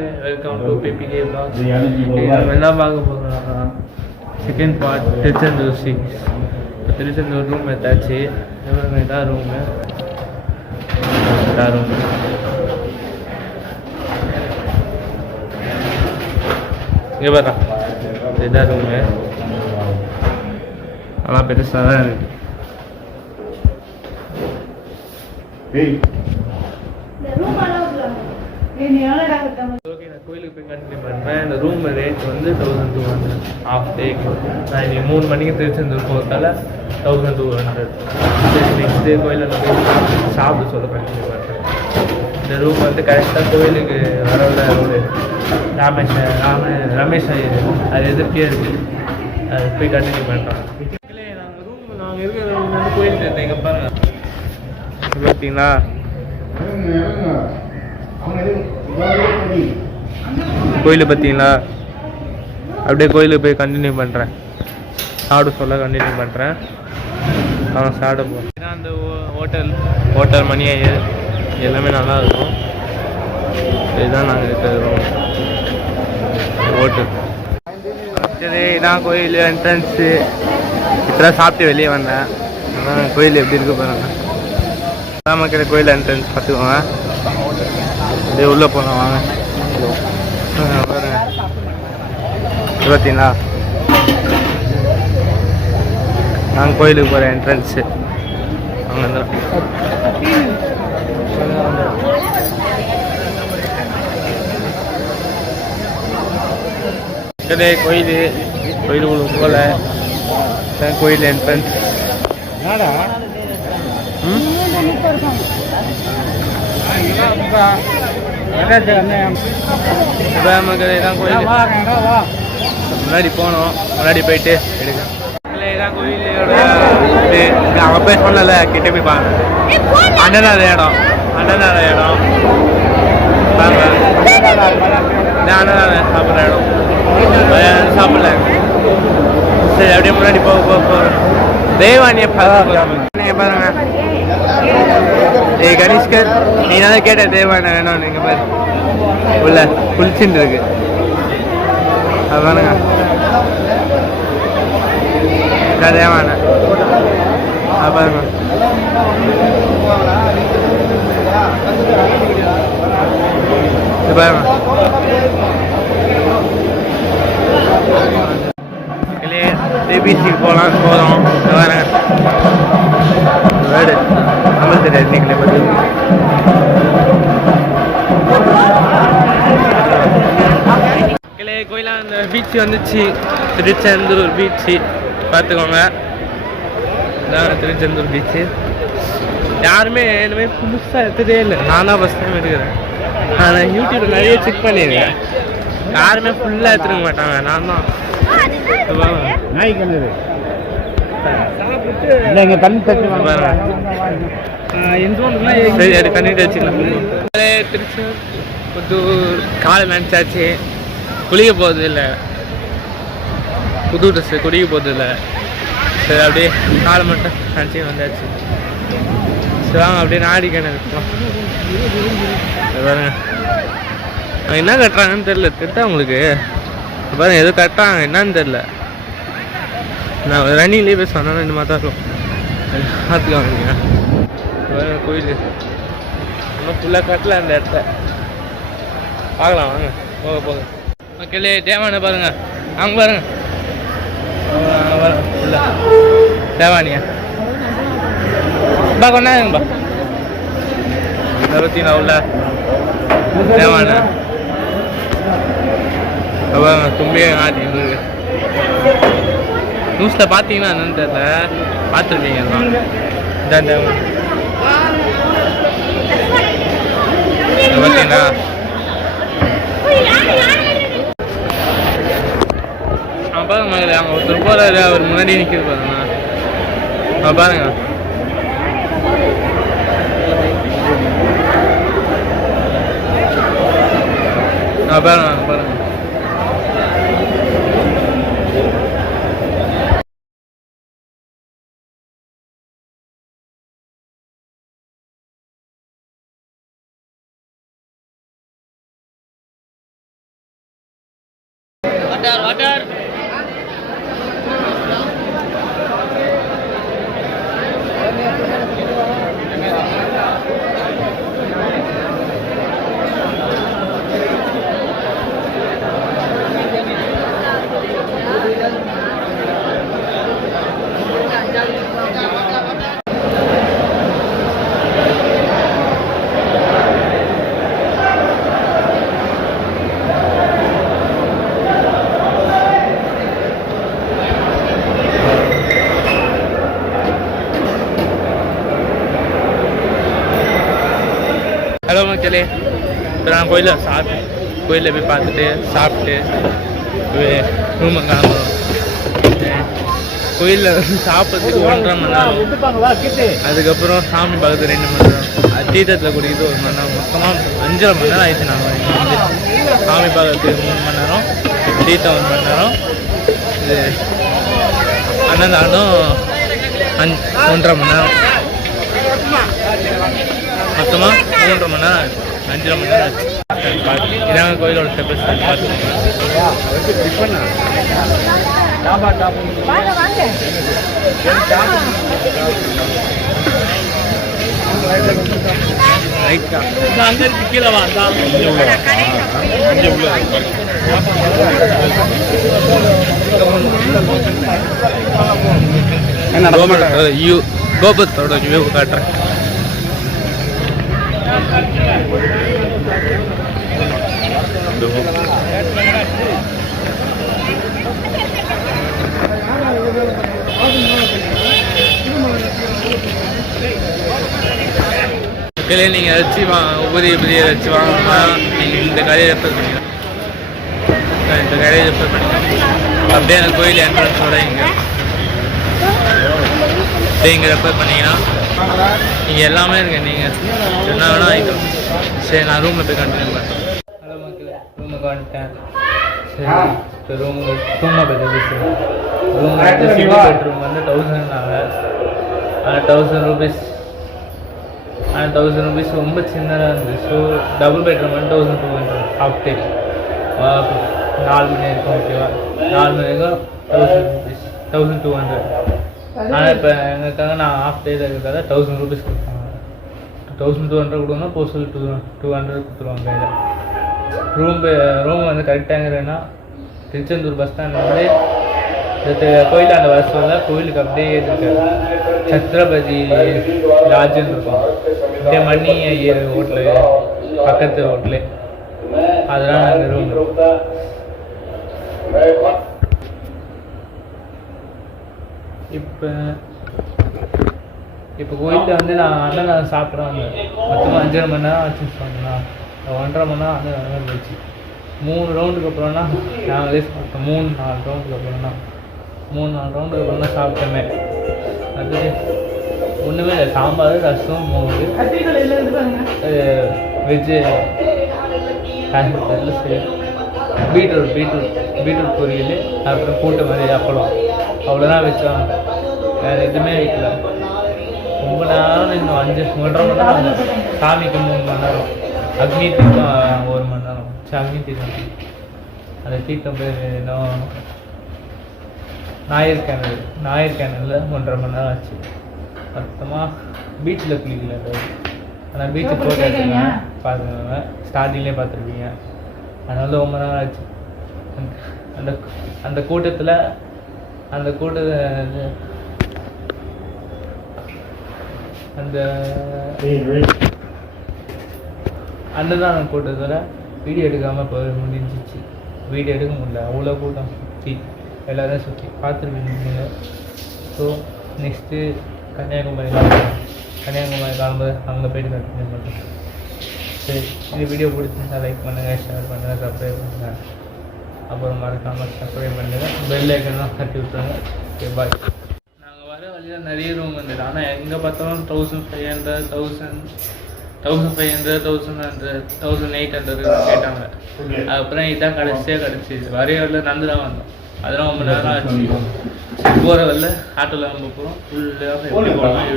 Welcome to PBK vlogs. நம்ம என்ன பார்க்க போகிறோம்னா செகண்ட் பார்ட் திருச்செந்தூர் சீரிஸ். இப்போ திருச்செந்தூர் ரூம் எடுத்தாச்சு. இதான் ரூமு, இதான் ரூமு. இங்கே பார்த்தா இதான் ரூமு. ஆனால் பெருசாக தான் இருக்குது. ஓகே, நான் கோயிலுக்கு போய் கண்டினியூ பண்ணுறேன். இந்த ரூம் ரேட் வந்து 1200 ஆஃப் டேக்கு. நான் இன்னைக்கு 3 மணிக்கு திருச்செந்தூர் போகிறதால 1200. நெக்ஸ்ட் டே கோயிலில் போய் சாப்பிட சொல்ல கண்டினியூ பண்ணுறேன். இந்த ரூம் வந்து கரெக்டாக கோயிலுக்கு வரவுள்ள ரோடு ரமேஷ் அது எதிர்க்கே இருக்குது. அது போய் கண்டினியூ பண்ணுறேன். நாங்கள் இருக்கிற ரூம் வந்து கோயில் தெரியும். எங்கே பாருங்கள் பார்த்தீங்களா, கோயிலை பார்த்தீங்களா. அப்படியே கோயிலுக்கு போய் கண்டினியூ பண்ணுறேன். சாப்பிட சொல்ல கண்டினியூ பண்ணுறேன். அவன் சாப்பிட போகிறேன். அந்த ஹோட்டல் மணி எல்லாமே நல்லா இருக்கும். இதுதான் நாங்கள் இருக்கிறோம் ஹோட்டல். சரி, இதான் கோயில் என்ட்ரன்ஸு. இப்போதான் சாப்பிட்டு வெளியே வந்தேன். அதான் கோயில் எப்படி இருக்கு பாருங்க. மக்கள் கோயில் என்ட்ரன்ஸ் பார்த்துக்கோங்க. அப்படியே உள்ளே போகலாம் வாங்க. பாருங்க பார்த்தீங்களா, நாங்கள் கோயிலுக்கு போகிற என்ட்ரன்ஸு. அங்கே இருந்தால் கோயிலுக்குள்ள போகல. கோயில் என்ட்ரன்ஸ். முன்னாடி போனோம், முன்னாடி போயிட்டு எடுக்க கோயிலோட அவன் போய் சொல்லல. கிட்ட போய் பாருங்க, அண்ணனாத இடம் அண்ணனாத சாப்பிட்ற இடம் சாப்பிடல. சரி, அப்படியே முன்னாடி போக தேவானியை பாருங்க. ஏய் கணேஷ்கர், நீ தான் கேட்ட தேவானை வேணும். நீங்கள் பாரு உள்ள குளிச்சுட்டு இருக்கு. அது பாருங்க தேவானை. அது பாருங்க இது பாருங்க. ஏபிசிக்கு போகலாம் போதும். பாருங்க வேர்டு தமிழ் தெரியாது நீங்களே பற்றி. கோயிலா அந்த பீச்சு வந்துச்சு, திருச்செந்தூர் பீச்சு பார்த்துக்கோங்க. இதான் திருச்செந்தூர் பீச்சு. யாருமே இனிமே புதுசாக எடுத்ததே இல்லை. நான் தான் ஃபஸ்ட் டைம் எடுக்கிறேன். நான் யூடியூப்பில் நிறைய செக் பண்ணியிருக்கேன். யாருமே ஃபுல்லாக எடுத்துருக்க மாட்டாங்க. நான் தான் நாய் கிணறு எங்க கண்ணு தட்டு கண்ணிட்டு வச்சுக்கலாம். திருச்செந்தூர் காலை நினச்சாச்சு. குளிக்க போகிறது இல்லை, புது ட்ரெஸ்ஸு குடிக்க போகிறது இல்லை. சரி, அப்படியே காலை மட்டும் நினச்சி வந்தாச்சு. சரி வாங்க அப்படியே நாடி கிணறு பாருங்க. என்ன கட்டுறாங்கன்னு தெரியல. திட்டா உங்களுக்கு பாருங்க, எதுவும் கட்டுறாங்க என்னன்னு தெரில. நான் ரன்னிங்லேயே போய் சொன்னாலும் இந்த மாதிரி தான் இருக்கும். பார்த்துக்காங்க கோயில் இன்னும் ஃபுல்லாக கட்டல அந்த இடத்த. பார்க்கலாம் வாங்க போக மக்களே. தேவானை பாருங்க, அங்கே பாருங்க ஃபுல்லாக தேவானியா பா கொண்டாங்கப்பா. பார்த்தீங்களா உள்ள தேவானை தும்பியே ஆட்டி இருக்கு. நியூஸில் பார்த்தீங்கன்னா என்னன்னு தெரியல, பார்த்துருப்பீங்க எல்லாம். பார்த்தீங்கன்னா பாருங்க மகளே, அவங்க ஒருத்தர் போகிறாரு, அவர் முன்னாடி நிற்கிது பாருங்க. பாருங்க பாருங்க. வாட்டர் ஹலோ மக்களே, இப்போ நான் கோயிலில் போய் பார்த்துட்டு சாப்பிட்டு ரூமை கிளம்புறோம். கோயிலில் சாப்பிட்றதுக்கு 1.5 மணி நேரம், அதுக்கப்புறம் சாமி பார்க்குறது 2 மணி நேரம், தீர்த்தத்தில் குடிக்கிறது 1 மணி நேரம், மொத்தமாக 5.5 மணி நேரம் ஆயிடுச்சு. நாங்கள் இங்கே வந்து சாமி பார்க்குறதுக்கு 3 மணி நேரம், தீர்த்தம் 1 மணி நேரம், இது அன்னதானம் 1.5 மணி நேரம், மொத்தமாக 3.5 மணி நேரம் ஆச்சு. 5.5 மணி நேரம் ஆச்சு. இதாங்க கோயிலோட ஸ்டெப்ஸ் பார்த்துக்கோங்க. அங்கே இருக்கு, கீழே வா. கோபுரத்தோட வியூ காட்டுறேன். நீங்கள் ஏதாச்சும் புதிய ஏதாச்சும் வாங்கணும்னா நீங்கள் இந்த கடையை ரெஃபர் பண்ணிக்கலாம். இந்த கடையை ரெஃபர் பண்ணிக்கலாம். அப்படியே அந்த கோயில் என்ட்ரன்ஸோட இங்கே ரெஃபர் பண்ணிங்கன்னா நீங்கள் எல்லாமே இருக்கு. நீங்கள் என்ன வேணால் வாங்கிக்கலாம். சரி, நான் ரூமில் போய் கண்டினியூ பண்ணுறேன். ஹலோ மக்கள், ரூமுக்கு வந்துட்டேன். சரி, இப்போ ரூமுக்கு தூங்க போய் பேசுகிறேன். ரூம் வந்து சிட்டி பெட்ரூம் வந்து 1000 ஆனால் 1000 rupees ரொம்ப சின்னதாக இருந்துச்சு. ஸோ டபுள் பெட்ரூம் வந்து 1200 ஹாஃப் டே 4 மணி இருக்கும். ஓகேவா, 4 மணி வரைக்கும் 1000 rupees 1200. ஆனால் இப்போ எங்களுக்காக நான் ஹாஃப் டேயில் இருக்கிறதால 1000 rupees கொடுத்தாங்க. 1200 கொடுக்கணும், போஸ்டல் 200 கொடுத்துருவாங்க கையில். ரூம் வந்து கரெக்டாகிறேன்னா திருச்செந்தூர் பஸ் ஸ்டாண்ட்லேருந்து கோயில் அந்த வருஷத்தில் கோயிலுக்கு அப்படியே இருக்கு சத்ரபதி லாட்ஜுன்னு இருக்கும். அப்படியே மணி ஹோட்டலு பக்கத்து ஹோட்டலு, அதெல்லாம் நாங்கள் ரூம். இப்போ கோயிலில் வந்து நான் அண்ணன் சாப்பிட்றேன். மொத்தமாக 5.5 மணி நேரம் ஆச்சுன்னு சொன்னேன். 1.5 மணி நேரம் அண்ணன் போச்சு. 3 ரவுண்டுக்கு அப்புறம்னா நாங்களே சாப்பிட்டோம். 3-4 ரவுண்டுக்கு அப்புறம்னா 3-4 ரவுண்டுக்கு அப்புறம் தான் சாப்பிட்டோமே. அது ஒன்றுமே இல்லை, சாம்பார், ரசம், மோர், வெஜ்ஜு பீட்ரூட் பொரியல், அப்புறம் கூட்டு மாதிரி அப்பளம், அவ்வளோதான் வச்சோம். வேறு எதுவுமே வைக்கல. ரொம்ப நேரம் இன்னும் 1.5 மணி நேரம். சாமிக்கு 3 மணி நேரம், அக்னி தீர்த்தம் 1 மணி நேரம். அக்னி தீர்த்தம் அந்த தீர்த்தம் பேர் இன்னும் ஞாயிறு கேனலில் 1.5 மணி நேரம் ஆச்சு. மொத்தமாக பீச்சில் குளிக்கல. ஆனால் பீச்சு போட்டு எடுத்துருக்கேன், பார்த்துக்கோங்க. ஸ்டார்டிங்லேயே பார்த்துருப்பீங்க. அதனால 1 மணி நேரம் ஆச்சு. அந்த கூட்டத்தில் அன்னதான கூட்டத்தில் வீடியோ எடுக்காமல் இப்போ முடிஞ்சிச்சு. வீடியோ எடுக்க முடியல, அவ்வளோ கூட்டம். எல்லோரும் சுற்றி பார்த்துருவீங்க. ஸோ நெக்ஸ்ட்டு கன்னியாகுமரி கிளம்பும்போது அங்கே போய்ட்டு கண்டினியூ பண்ணுறேன். சரி, இந்த வீடியோ பிடிச்சிருந்தா லைக் பண்ணுங்கள், ஷேர் பண்ணுங்கள், சப்ஸ்கிரைப் பண்ணுங்கள். அப்புறம் மறக்காமல் சப்ஸ்கிரைப் பண்ணுங்கள், பெல் ஐக்கன்லாம் தட்டி விட்டுருங்க. ஓகே, பாய். நாங்கள் வர வழியில் நிறைய ரூம் வந்துட்டு, ஆனால் எங்கே பார்த்தாலும் 1500, 1800 கேட்டாங்க. அப்புறம் இதான் கிடச்சி வரைய வரல நடந்து தான் வந்தோம். அதெல்லாம் 1 மணி நேரம் ஆச்சு. போகிற வரல ஆட்டோவில் நம்ம போகிறோம். ஃபுல்லாக எப்படி போகலாம்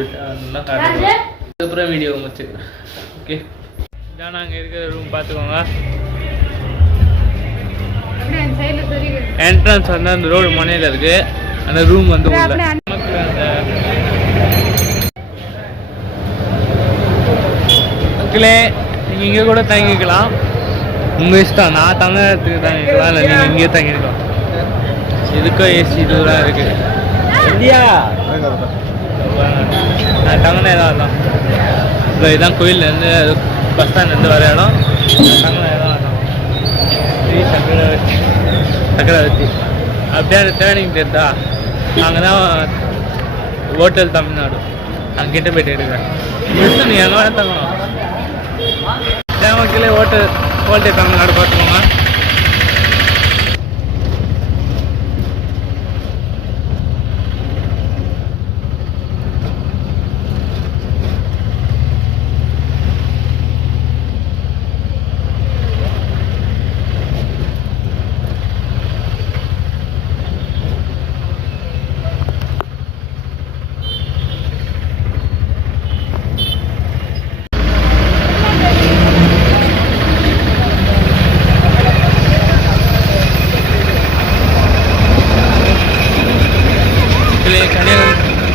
காட்டுறோம். அதுக்கப்புறம் வீடியோ முடிச்சுக்கிறேன். ஓகே, இதான் நாங்கள் இருக்கிற ரூம் பார்த்துக்கோங்க. என்ட்ரன்ஸ் வந்து அந்த ரோடு முனையில் இருக்குது. அந்த ரூம் வந்து உள்ள அந்த மக்களே நீங்கள் இங்கே கூட தங்கிக்கலாம், உங்கள் இஷ்டம். நான் தங்கறதுக்கு தங்கிக்கலாம், இல்லை நீங்கள் இங்கேயே தங்கிருக்கலாம். இதுக்கும் ஏசி இதுதான் இருக்குது. இந்தியா நான் தங்கின இடம் தான். இப்போ இதுதான் கோயிலேருந்து பஸ் ஸ்டாண்ட்லேருந்து வர இடம். தங்கின இடம் தான் ஸ்ரீ சக்கரவர்த்தி. அப்படியே அந்த டேர்னிங் தெரியுதா, அங்கே தான் ஹோட்டல் தமிழ்நாடு. அங்கிட்ட போய்ட்டு எடுக்கிறேன். முடிச்சு நீங்கள் எங்கே வேணால் தங்கணும். தேவைக்கிலே ஹோட்டல் தமிழ்நாடு பார்த்துக்கோங்க.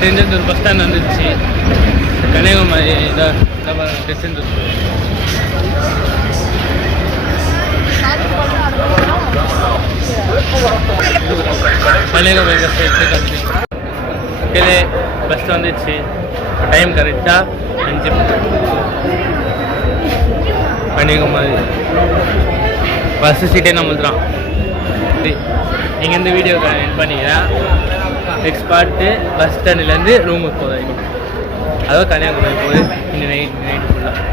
திருச்செந்தூர் பஸ் ஸ்டாண்ட் வந்துடுச்சு. கன்னியாகுமரி திருச்செந்தூர் கன்னியாகுமரி பஸ் கீழே பஸ் வந்துடுச்சு. டைம் கரெக்டாக 5 கன்னியாகுமரி பஸ்ஸு சீட்டே நம்மளுக்கு தான். நீங்கள் இந்த வீடியோ என் பண்ணிக்கிறேன். நெக்ஸ்ட் பார்ட்டு பஸ் ஸ்டாண்ட்லேருந்து ரூமுக்கு போகிறேன். அதுவும் கன்னியாகுமரி போகுது. இன்னும் நைட் ஃபுல்லாக